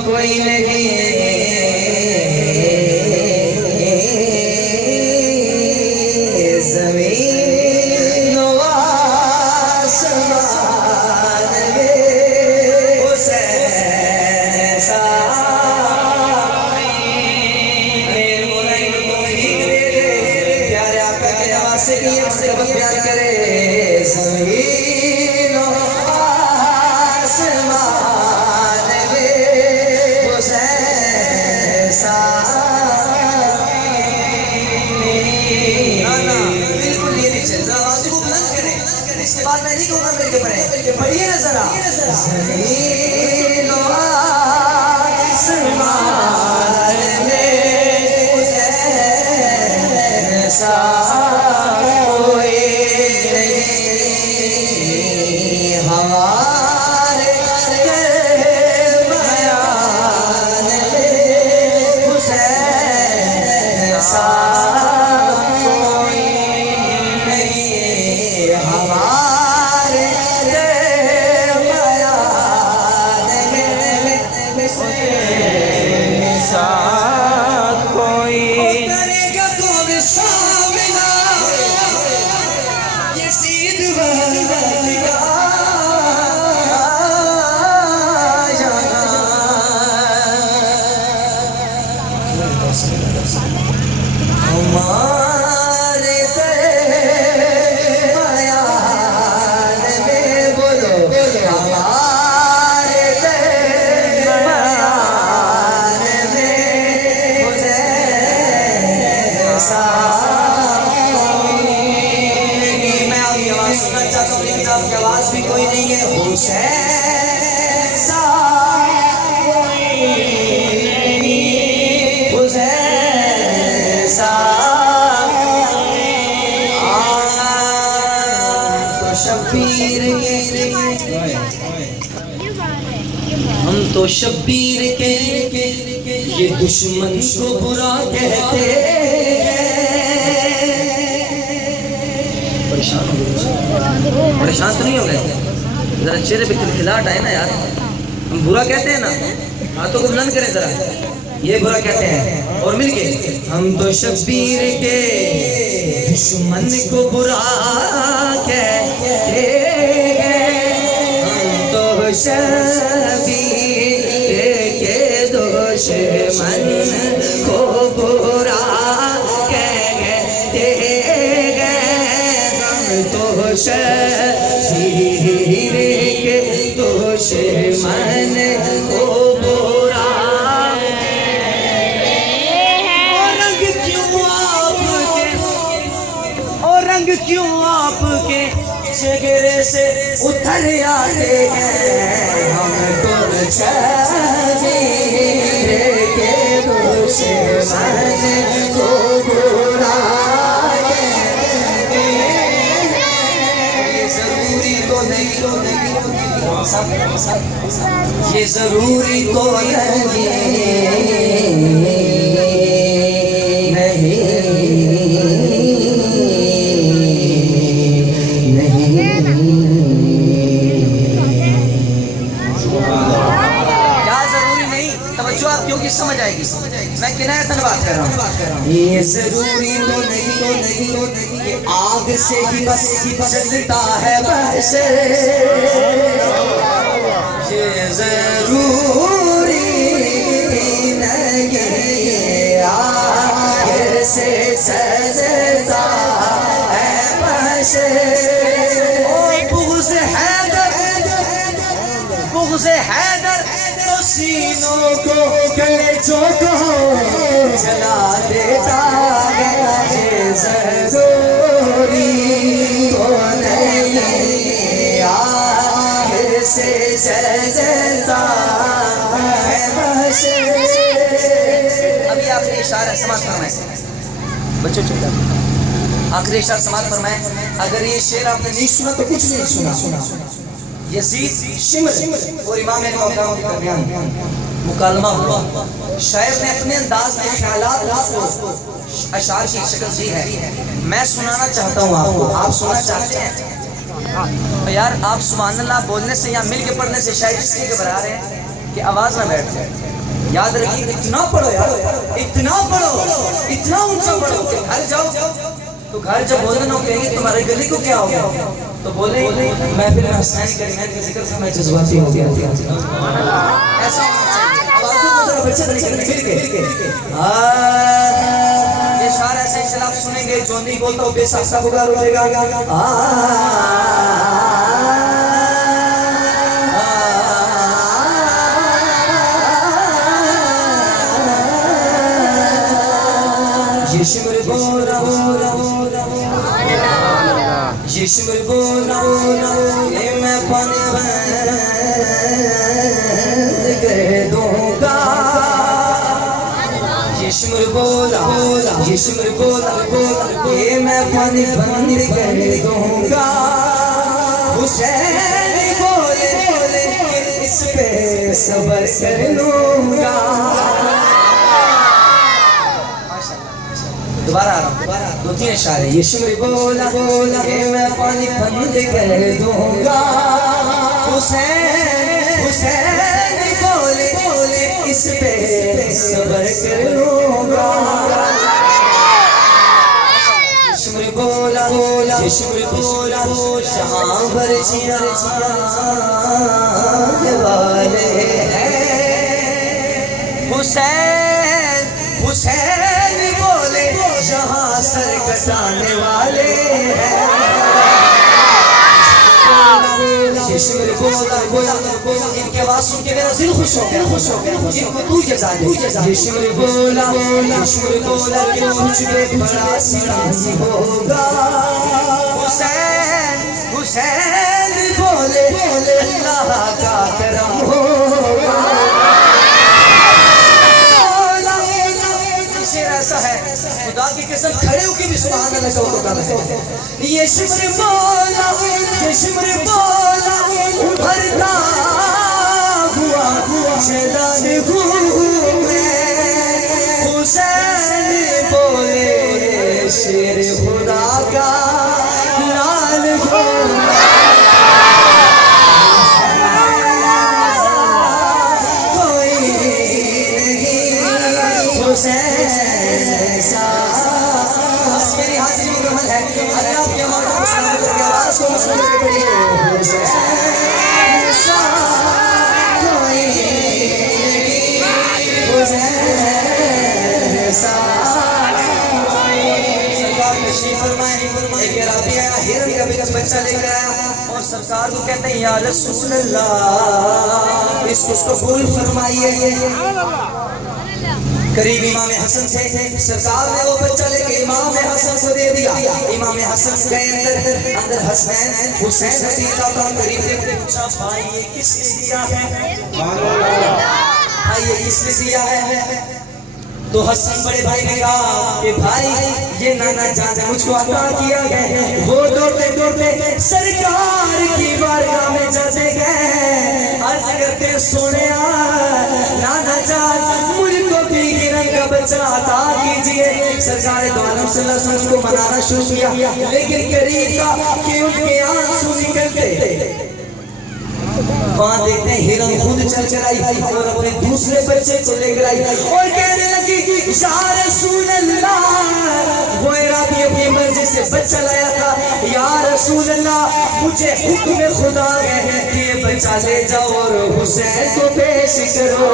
कोई नहीं ज़मीन व आसमान में हुसैन सा प्यारे आपका के नवासे की बहुत प्यार करे ज़मीन व आसमान में इसके बाद मैं नहीं कहूँगा मेरे के पढ़े पढ़िए ना जरा ज़मीन व आसमान में ऐसा कोई नहीं हमारे बयान में हुसैन सा हमारे बयान में बोलो हमारे बयान में ऐसा मैं आपकी आवाज़ सुनना चाहता हूँ लेकिन आपकी आवाज़ भी कोई नहीं है हुसैन सा शब्बीर के हम तो शब्बीर के ये दुश्मन को बुरा कहते परेशान तो नहीं हो गए जरा चेहरे पे खिलखिलाहट आए ना यार हम बुरा कहते हैं ना हाथों को बुलंद करें जरा ये बुरा कहते हैं और मिलके हम तो शब्बीर के दुश्मन को बुरा कहते हम तो शब्बीर के दुश्मन को बुरा कहते हम तो शब्बीर के दुश्मन को क्यों आपके चेहरे से उतर आते हैं हम तो शब्बीर के दुश्मन को बुरा कहते हैं ज़रूरी तो नहीं ये ज़रूरी तो क्योंकि समझ आएगी मैं किनायतन बात कर रहा हूँ ये जरूरी तो नहीं कि आग से ही बस जलता है बस ये जरूरी नहीं आग से जलता है बस बुग़्ज़ हैदर सीनों को कलेजों को जला देता है ये ज़रूरी तो नहीं आग से जलता है बस अभी आखिरी इशारा समाप्त फरमाएं बच्चों चुप आखिरी इशारा समाप्त फरमाएं अगर ये शेर आपने नहीं सुना तो कुछ नहीं सुना यज़ीद शिमर और इमाम के दरमियान मुकालमा हुआ शायर ने अपने अंदाज में ख्यालात को अशार की शक्ल दी है। मैं सुनाना चाहता हूँ आपको, आप सुनना चाहते हैं? तो यार आप सुभान अल्लाह बोलने से या मिल के पढ़ने से शायद इसलिए घबरा रहे हैं कि आवाज ना बैठ जाए। याद रखिए, इतना पढ़ो यार, इतना पढ़ो, इतना ऊंचा पढ़ो। घर जाओ तो घर जब बोलने ना कहेंगे तुम्हारे गले को क्या हो गया, तो बोले महफिल में हंसना करेंगे कि जिक्र से मैं जज्बाती हो गया। ऐसा होना चाहिए। आवाज़ों को जरा बच्चे मिल के ये शार ऐसे आप सुनेंगे, जो नहीं बोलता वो बेसाख्ता पुकार उठेगा। ये शिमर बोला बोला ये शिमर बोला ये मैं पानी बंद कर दूंगा। ये शिमर बोला ये शिमर बोला ये मैं पानी बंद कर दूंगा। हुसैन बोले इस पे सब्र कर लूंगा। दोबारा दो तीन इशारे। ये शिमर बोला ये मैं पानी बंद कर दूंगा। हुसैन बोले इस पे सब्र कर लूंगा। शिमर बोला ये शिमर बोला जहां भर जिया वाले हैं। हुसैन बोले जहां सर कटाने वाले हैं। शिमर बोला इनके आवाज सुन के मेरा दिल खुश हो गया इनको तू ये जाने। ये शिमर बोला कि मुझ पे बड़ा सिराज होगा। हुसैन बोले अल्लाह का करम होगा। ऐसा है खुदा की कसम खड़े होके भी सुभान अल्लाह का कर रहे हैं। ये शिमर बोला उभरता हुआ शैतान घूमे। हुसैन बोले शेर खुदा का लाल घूमे। कोई नहीं हुसैन मेरी हाजिरी मुकम्मल है। अल्लाह आपकी आवाज़ को सलामत रखे, आवाज़ को मजबूत रखे। सरकार तशरीफ फरमाए। एक राबी आया हिरन का बच्चा लेकर आया और सरकार को कहते हैं या रसूल अल्लाह इसको कबूल फरमाइए। करीब इमाम हसन थे, सरकार ने वो बच्चा लेके इमाम हसन को दे दिया। इमाम हसन गए अंदर हसनैन हुसैन रज़ियल्लाहु अन्हु करीब थे। पूछा भाई ये किसने दिया है, भाई ये किसने दिया है? तो हसन बड़े भाई ने कहा कि भाई ये नाना जान मुझको अता किया गया है। वो दौड़ते सरकार की बारगाह में जाते गए, अर्ज करते सुने नाना जान मुझको भी हिरन का बच्चा अता कीजिए। सरकार दो आलम सल्लल्लाहु अलैहि वसल्लम को मनाना शुरू किया, लेकिन करीब का कि उनके आंसू निकलते। वहाँ देखते हैं हिरन खुद चल कर आई और अपने दूसरे बच्चे को लेकर आई और कहने लगी या रसूल अल्लाह वो राबी अपनी मर्जी से बच्चा लाया था। या रसूल अल्लाह मुझे हुक्म खुदा है कि ये बच्चा ले जाओ और हुसैन को पेश करो।